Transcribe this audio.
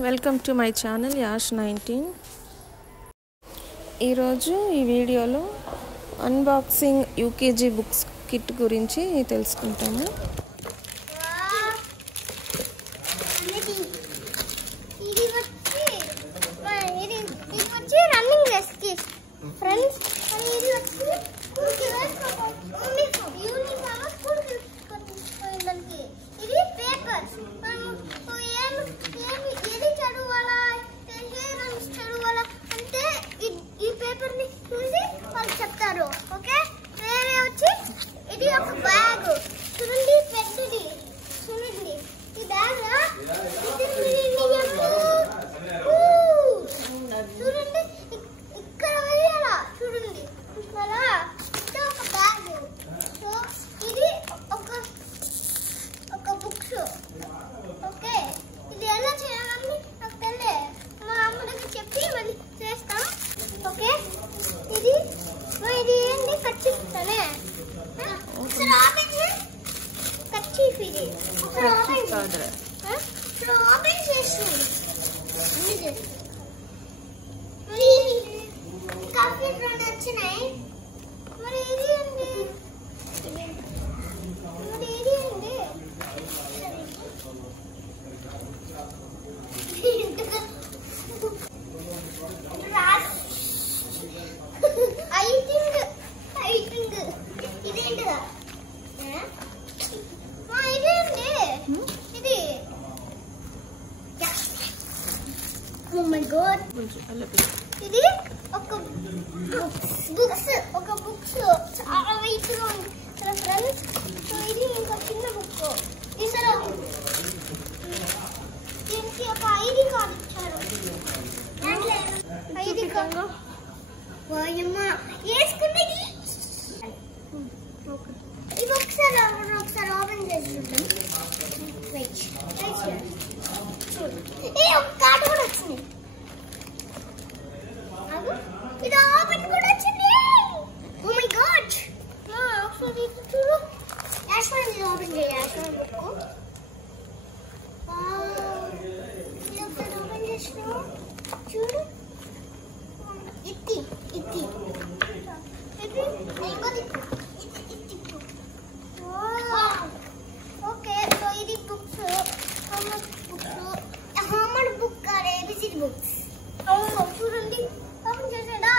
Welcome to my channel Yash 19. ఈరోజు ఈ వీడియోలో అన్బాక్సింగ్ యూకేజీ బుక్స్ కిట్ గురించి తెలుసుకుంటాము. ఇది ఒక బుక్స్ చాలా వెయిట్ గా ఉంది ఫ్రెండ్స్. సో ఇది ఇంకా చిన్న బుక్. దీనికి ఒక ఐడి కార్డ్ ఇచ్చారు. ఐడి కార్డ్ వేసుకునేది ఇది ఒకసారి ఓపెన్ చేసి ఒక కార్డు కూడా వచ్చింది. ఇది ఓపెన్ కూడా వచ్చింది. Oh my God. ఒకసారి చూడు. యాష్మన్ ఇది ఓపెన్ చేయి. యాష్మన్ బుక్ ఇది ఒకసారి ఓపెన్ చేసినా చూడు. ఇట్టి ఓకే. సో ఇది books homework book ABCD books. చూడండి ఓపెన్ చేసాడా.